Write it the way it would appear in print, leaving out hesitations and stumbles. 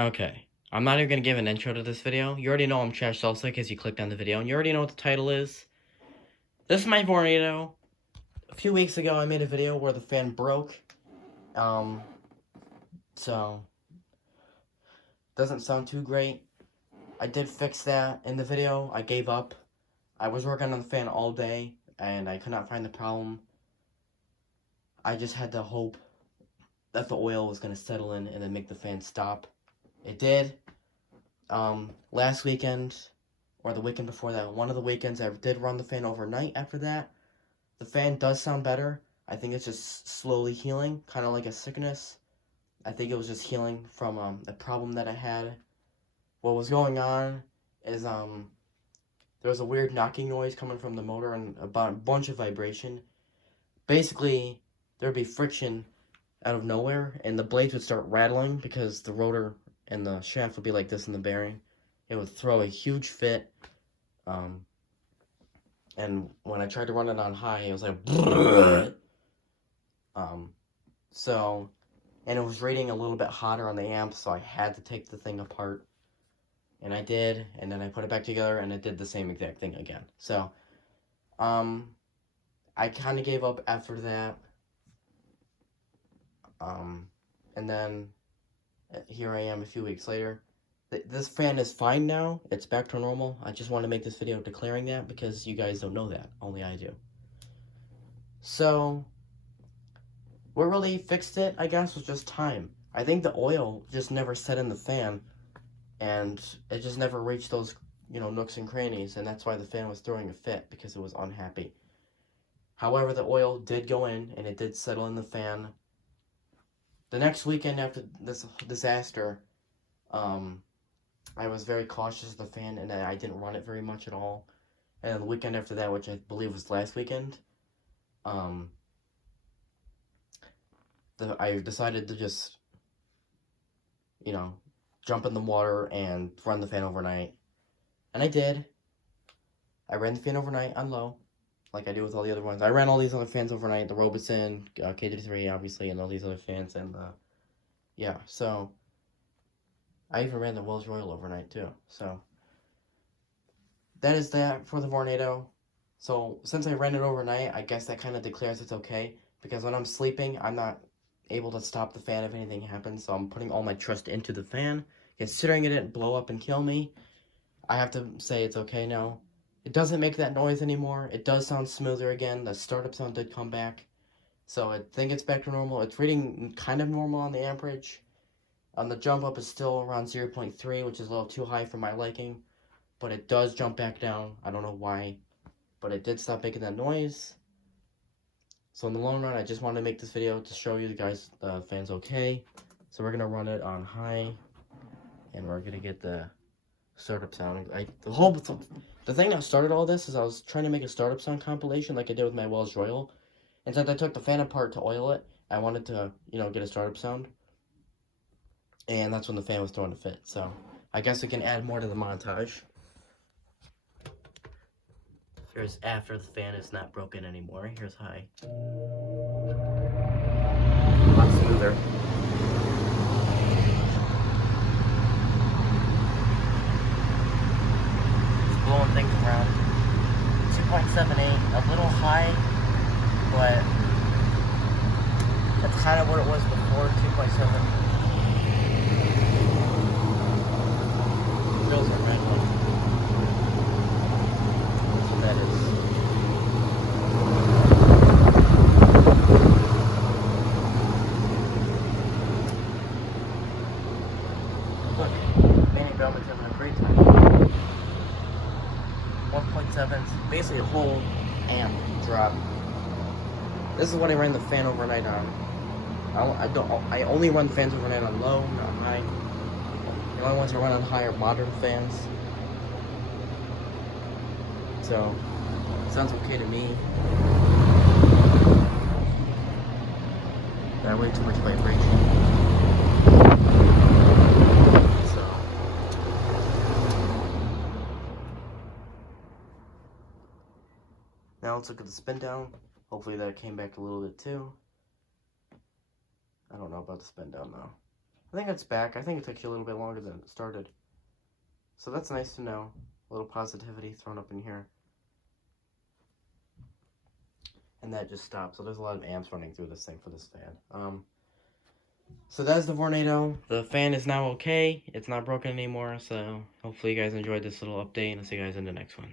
Okay, I'm not even gonna give an intro to this video. You already know I'm Trash Salsa because you clicked on the video, and you already know what the title is. This is my Vornado. A few weeks ago, I made a video where the fan broke. So doesn't sound too great. I did fix that in the video. I gave up. I was working on the fan all day, and I could not find the problem. I just had to hope that the oil was gonna settle in and then make the fan stop. It did. Last weekend, or the weekend before that, one of the weekends I did run the fan overnight after that. The fan does sound better. I think it's just slowly healing, kind of like a sickness. I think it was just healing from a problem that I had. What was going on is there was a weird knocking noise coming from the motor and a bunch of vibration. Basically, there'd be friction out of nowhere, and the blades would start rattling because the rotor and the shaft would be like this in the bearing. It would throw a huge fit. And when I tried to run it on high, it was like so, and it was rating a little bit hotter on the amp, so I had to take the thing apart, and I did, and then I put it back together, and it did the same exact thing again. So, I kind of gave up after that, and then here I am a few weeks later. This fan is fine now. It's back to normal. I just want to make this video declaring that because you guys don't know that. Only I do. So, what really fixed it, I guess, was just time. I think the oil just never set in the fan, and it just never reached those, nooks and crannies, and that's why the fan was throwing a fit, because it was unhappy. However, the oil did go in, and it did settle in the fan. The next weekend after this disaster, I was very cautious of the fan, and I didn't run it very much at all. And the weekend after that, which I believe was last weekend, I decided to just, jump in the water and run the fan overnight. And I did. I ran the fan overnight on low, like I do with all the other ones. I ran all these other fans overnight, the Robeson, Pt2, obviously, and all these other fans, and yeah, so I even ran the Wells Royal overnight too. So that is that for the Vornado. So since I ran it overnight, I guess that kind of declares it's okay, because when I'm sleeping, I'm not able to stop the fan if anything happens, so I'm putting all my trust into the fan. Considering it didn't blow up and kill me, I have to say it's okay now. It doesn't make that noise anymore. It does sound smoother again. The startup sound did come back. So I think it's back to normal. It's reading kind of normal on the amperage. On the jump up is still around 0.3, which is a little too high for my liking. But it does jump back down. I don't know why. But it did stop making that noise. So in the long run, I just wanted to make this video to show you guys the fan's okay. So we're going to run it on high. And we're going to get the startup sound. The thing that started all this is I was trying to make a startup sound compilation like I did with my Wells Royal. And since I took the fan apart to oil it, I wanted to, get a startup sound. And that's when the fan was throwing a fit. So I guess we can add more to the montage. Here's after the fan is not broken anymore. Here's high. A lot smoother. It's blowing things around. 2.78, a little high, but that's kind of what it was before, 2.7. Bills are red one. So that is. Look, Manny Bellman's having a great time. 1.7, basically a whole amp drop. This is what I ran the fan overnight on. I only run the fans overnight on low, not high. The only ones I run on high are modern fans. So, sounds okay to me. Got way too much vibration. So, now let's look at the spin down. Hopefully that came back a little bit too. I don't know about the spin down though. I think it's back. I think it took you a little bit longer than it started. So that's nice to know. A little positivity thrown up in here. And that just stopped. So there's a lot of amps running through this thing for this fan. So that's the Vornado. The fan is now okay. It's not broken anymore. So hopefully you guys enjoyed this little update, and I'll see you guys in the next one.